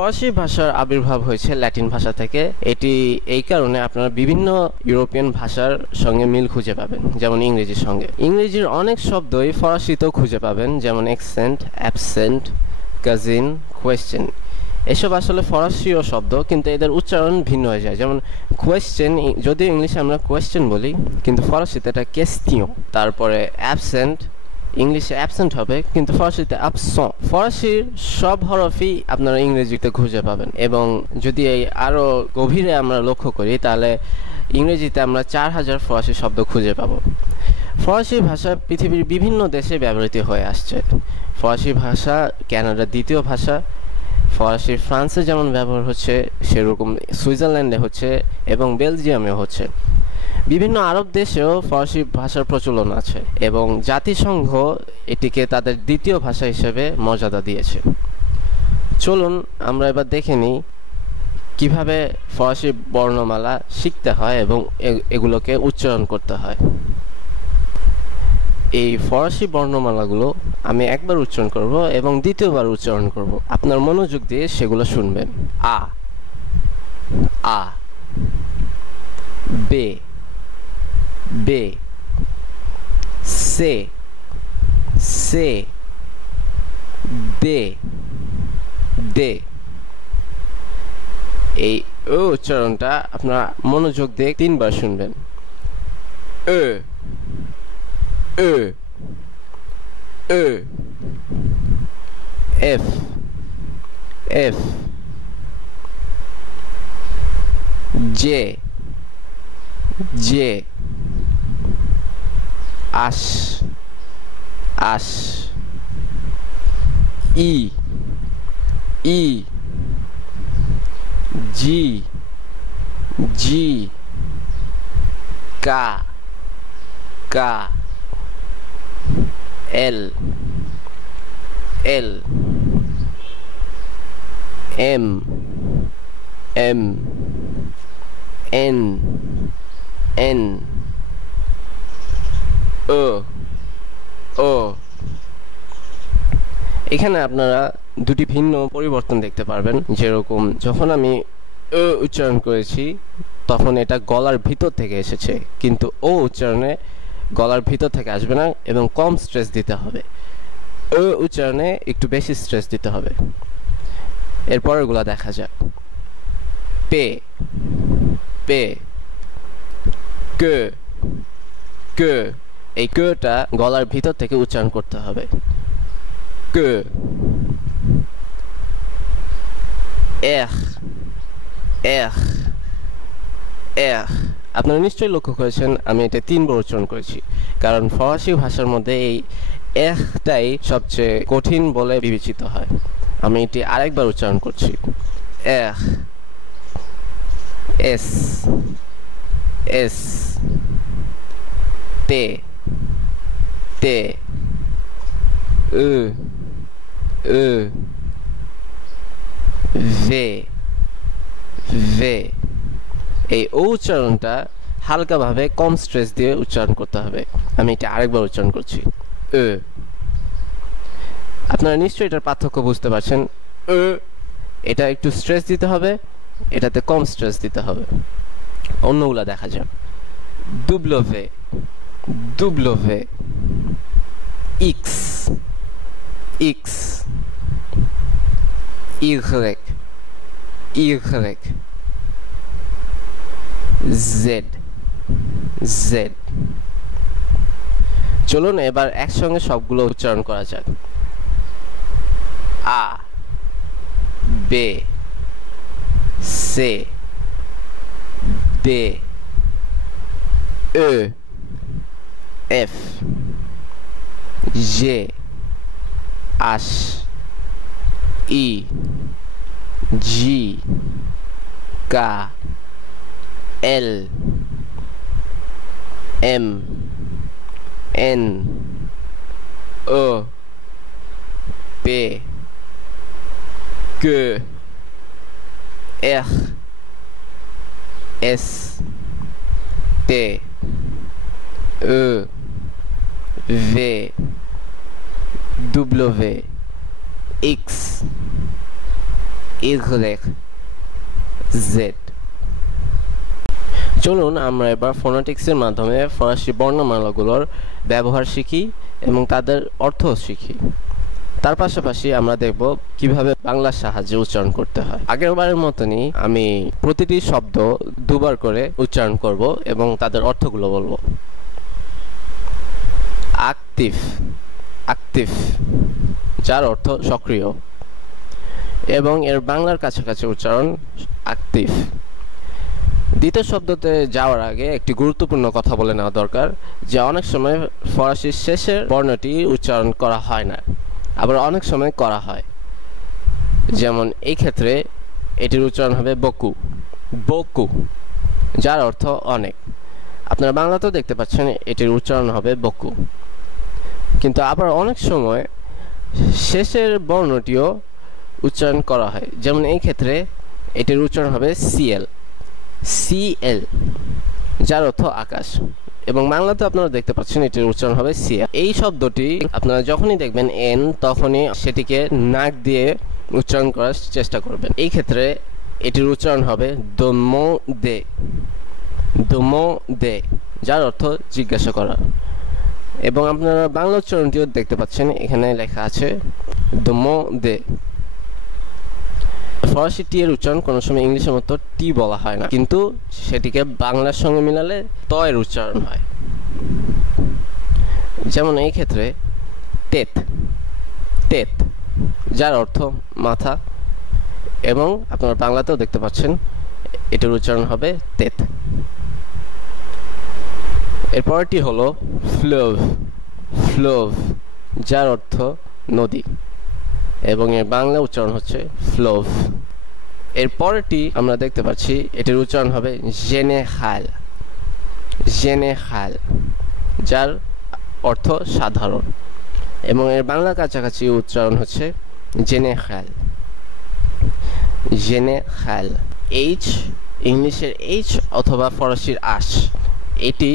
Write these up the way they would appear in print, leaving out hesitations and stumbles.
ফরাসি ভাষার আবির্ভাব হয়েছে ল্যাটিন ভাষা থেকে। এটি এই কারণে আপনারা বিভিন্ন ইউরোপিয়ান ভাষার সঙ্গে মিল খুঁজে পাবেন, যেমন ইংরেজির সঙ্গে। ইংরেজির অনেক শব্দই ফরাসিতেও খুঁজে পাবেন, যেমন অ্যাকসেন্ট, অ্যাবসেন্ট, কাজিন, কোয়েশ্চেন। এসব আসলে ফরাসিও শব্দ, কিন্তু এদের উচ্চারণ ভিন্ন হয়ে যায়। যেমন কোয়েশ্চেন, যদিও ইংলিশে আমরা কোয়েশ্চেন বলি, কিন্তু ফরাসিতে এটা কেস্টিয়ন। তারপরে অ্যাবসেন্ট, ইংলিশে অ্যাবসেন্ট হবে, কিন্তু ফরাসিতে অ্যাবসেন্ট। ফরাসির সব হরফই আপনারা ইংরেজিতে খুঁজে পাবেন। এবং যদি এই আরও গভীরে আমরা লক্ষ্য করি, তাহলে ইংরেজিতে আমরা 4000 ফরাসি শব্দ খুঁজে পাবো। ফরাসি ভাষা পৃথিবীর বিভিন্ন দেশে ব্যবহৃত হয়ে আসছে। ফরাসি ভাষা কানাডার দ্বিতীয় ভাষা। ফরাসি ফ্রান্সে যেমন ব্যবহার হচ্ছে, সেরকম সুইজারল্যান্ডে হচ্ছে এবং বেলজিয়ামেও হচ্ছে। বিভিন্ন আরব দেশেও ফরাসি ভাষার প্রচলন আছে এবং জাতিসংঘ এটিকে তাদের দ্বিতীয় ভাষা হিসেবে মর্যাদা দিয়েছে। চলুন আমরা এবার দেখে নিই কিভাবে ফরাসি বর্ণমালা শিখতে হয় এবং এগুলোকে উচ্চারণ করতে হয়। এই ফরাসি বর্ণমালাগুলো আমি একবার উচ্চারণ করব এবং দ্বিতীয়বার উচ্চারণ করব। আপনার মনোযোগ দিয়ে সেগুলো শুনবেন। আ, আ, বে, বে, সে, সে, দে, দে। এই ও উচ্চারণটা আপনারা মনোযোগ দিয়ে 3 বার শুনবেন। এ, এ, এ, এফ, এফ, জে, জে, আশ, আশ, ই, ই, জি, জি, কা, কা, এল, এল, এম, এম, এন, এন, ও, ও। এখানে আপনারা দুটি ভিন্ন পরিবর্তন দেখতে পারবেন। যেরকম যখন আমি ও উচ্চারণ করেছি তখন এটা গলার ভিতর থেকে এসেছে, কিন্তু ও উচ্চারণে গলার ভিতর থেকে আসবে না এবং কম স্ট্রেস দিতে হবে। ও উচ্চারণে একটু বেশি স্ট্রেস দিতে হবে। এরপরেরগুলো দেখা যাক। পে, পে, কে, কে। এই কেটা গলার ভিতর থেকে উচ্চারণ করতে হবে। কে, এখ, এখ, এখ। আপনারা নিশ্চয়ই লক্ষ্য করেছেন আমি এটা 3 বার উচ্চারণ করেছি, কারণ ফরাসি ভাষার মধ্যে এই এখটাই সবচেয়ে কঠিন বলে বিবেচিত হয়। আমি এটি আরেকবার উচ্চারণ করছি। এখ, এস, এস, তে, তে, উ, উ, ভে, ভে। এই ও উচ্চারণটা হালকাভাবে কম স্ট্রেস দিয়ে উচ্চারণ করতে হবে। আমি এটা আরেকবার উচ্চারণ করছি। উ। আপনারা নিশ্চয়ই এটার পার্থক্য বুঝতে পারছেন। উ এটা একটু স্ট্রেস দিতে হবে, এটাতে কম স্ট্রেস দিতে হবে। অন্যগুলা দেখা যাক। ডুব্লভে, ডুব্লভে, ইক্স, ইক্স, ইগ্রেক, ইগ্রেক, জেড, জেড। চলুন এবার একসঙ্গে সবগুলো উচ্চারণ করা যাক। আ, বে, সে, দে, ও, এফ, জে, আশ, ই, জি, কা, এল, এম, এন, ও, পে, কে, এখ, এস, তে, ও, ভে, ডব্লিউ, এক্স, জেড। চলুন আমরা এবার ফোনেটিক্সের মাধ্যমে ফরাসি বর্ণমালাগুলোর ব্যবহার শিখি এবং তাদের অর্থ শিখি। তার পাশাপাশি আমরা দেখব কিভাবে বাংলার সাহায্যে উচ্চারণ করতে হয়। আগেরবারের মতনই আমি প্রতিটি শব্দ দুবার করে উচ্চারণ করব এবং তাদের অর্থগুলো বলবো। অ্যাক্টিভ, অ্যাক্টিভ যার অর্থ সক্রিয় এবং এর বাংলার কাছাকাছি উচ্চারণ অ্যাক্টিভ। দ্বিতীয় শব্দতে যাওয়ার আগে একটি গুরুত্বপূর্ণ কথা বলে নেওয়া দরকার যে অনেক সময় ফরাসির শেষের বর্ণটি উচ্চারণ করা হয় না, আবার অনেক সময় করা হয়। যেমন এই ক্ষেত্রে এটির উচ্চারণ হবে বকু, বকু যার অর্থ অনেক। আপনারা বাংলাতেও দেখতে পাচ্ছেন এটির উচ্চারণ হবে বকু। কিন্তু আবার অনেক সময় শেষের বর্ণটিও উচ্চারণ করা হয়, যেমন এই ক্ষেত্রে এটির উচ্চারণ হবে সিএল, সিএল যার অর্থ আকাশ। এবং বাংলাতে আপনারা দেখতে পাচ্ছেন এটির উচ্চারণ হবে সিএল। এই শব্দটি আপনারা যখনই দেখবেন এন তখনই সেটিকে নাক দিয়ে উচ্চারণ করার চেষ্টা করবেন। এই ক্ষেত্রে এটির উচ্চারণ হবে দমো দে, দমো দে যার অর্থ জিজ্ঞাসা করা। এবং আপনারা বাংলা উচ্চারণটিও দেখতে পাচ্ছেন, এখানে লেখা আছে দমো দে। ফরাসি টি এর উচ্চারণ কোনো সময় ইংলিশের মতো টি বলা হয় না, কিন্তু সেটিকে বাংলার সঙ্গে মিলালে ত এর উচ্চারণ হয়। যেমন এই ক্ষেত্রে টেট, টেট যার অর্থ মাথা, এবং আপনারা বাংলাতেও দেখতে পাচ্ছেন এটির উচ্চারণ হবে তেত। এরপরটি হলো ফ্লোভ, ফ্লোভ যার অর্থ নদী এবং এর বাংলা উচ্চারণ হচ্ছে ফ্লোভ। এরপরটি আমরা দেখতে পাচ্ছি এটির উচ্চারণ হবে জেনেরাল, জেনেরাল যার অর্থ সাধারণ এবং এর বাংলা কাছাকাছি উচ্চারণ হচ্ছে জেনেরাল, জেনেরাল। এইচ, ইংলিশের এইচ অথবা ফরাসির আশ, এটি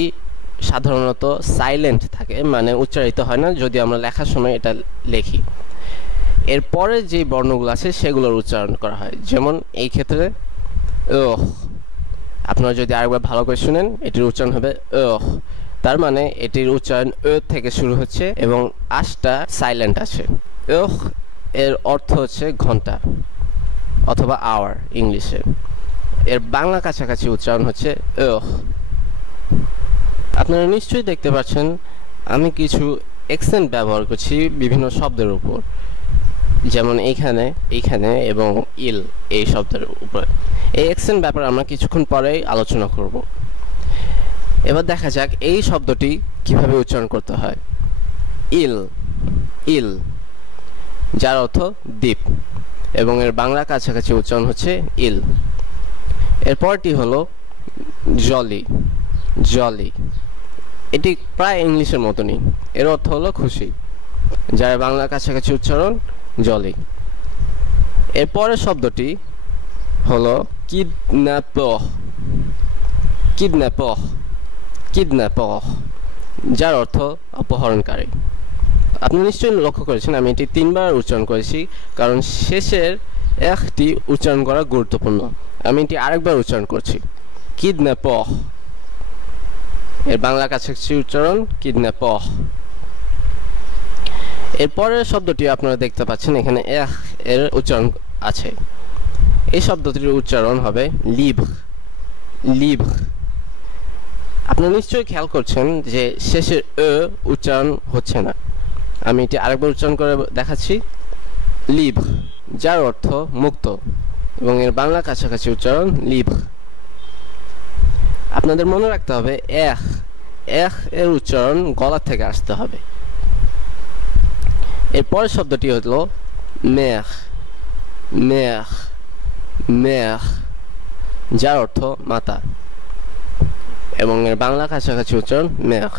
সাধারণত সাইলেন্ট থাকে, মানে উচ্চারিত হয় না যদি আমরা লেখার সময় এটা লিখি। এরপরে যে বর্ণগুলো আছে সেগুলোর উচ্চারণ করা হয়, যেমন এই ক্ষেত্রে ওহ। আপনারা যদি আরেকবার ভালো করে শুনেন এটির উচ্চারণ হবে ওহ, তার মানে এটির উচ্চারণ ও থেকে শুরু হচ্ছে এবং আশটা সাইলেন্ট আছে। ওহ এর অর্থ হচ্ছে ঘন্টা অথবা আওয়ার ইংলিশে। এর বাংলা কাছাকাছি উচ্চারণ হচ্ছে ওহ। আপনারা নিশ্চয়ই দেখতে পাচ্ছেন আমি কিছু অ্যাকসেন্ট ব্যবহার করছি বিভিন্ন শব্দের উপর, যেমন এইখানে, এইখানে এবং ইল এই শব্দের উপর। এই অ্যাকসেন্ট ব্যাপারে আমরা কিছুক্ষণ পরেই আলোচনা করব। এবার দেখা যাক এই শব্দটি কিভাবে উচ্চারণ করতে হয়। ইল, ইল যার অর্থ দ্বীপ এবং এর বাংলা কাছাকাছি উচ্চারণ হচ্ছে ইল। এরপরটি হলো জলি, জলি এটি প্রায় ইংলিশের মতনই, এর অর্থ হলো খুশি, যার বাংলা কাছাকাছি উচ্চারণ জলি। এরপরের শব্দটি হলো কিডন্যাপর, কিডন্যাপর, কিডন্যাপর যার অর্থ অপহরণকারী। আপনি নিশ্চয়ই লক্ষ্য করেছেন আমি এটি 3 বার উচ্চারণ করেছি, কারণ শেষের একটি উচ্চারণ করা গুরুত্বপূর্ণ। আমি এটি আরেকবার উচ্চারণ করছি, কিডন্যাপর। এর বাংলা কাছাকাছি উচ্চারণ কিডন্যাপর। এরপরের শব্দটি আপনারা দেখতে পাচ্ছেন এখানে এর উচ্চারণ আছে। এই শব্দটির উচ্চারণ হবে লিভ্র, লিভ্র। আপনারা নিশ্চয়ই খেয়াল করছেন যে শেষের উচ্চারণ হচ্ছে না। আমি এটি আরেকবার উচ্চারণ করে দেখাচ্ছি, লিভ্র যার অর্থ মুক্ত এবং এর বাংলা কাছাকাছি উচ্চারণ লিভ্র। আপনাদের মনে রাখতে হবে এর উচ্চারণ গলা থেকে আসতে হবে। এরপরের শব্দটি হলো মের, মের, মের যার অর্থ মাতা এবং এর বাংলা কাছাকাছি উচ্চারণ মের।